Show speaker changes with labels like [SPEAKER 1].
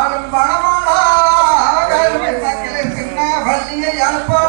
[SPEAKER 1] ஆளும் பணமாளா சின்ன பள்ளியை அனுப்ப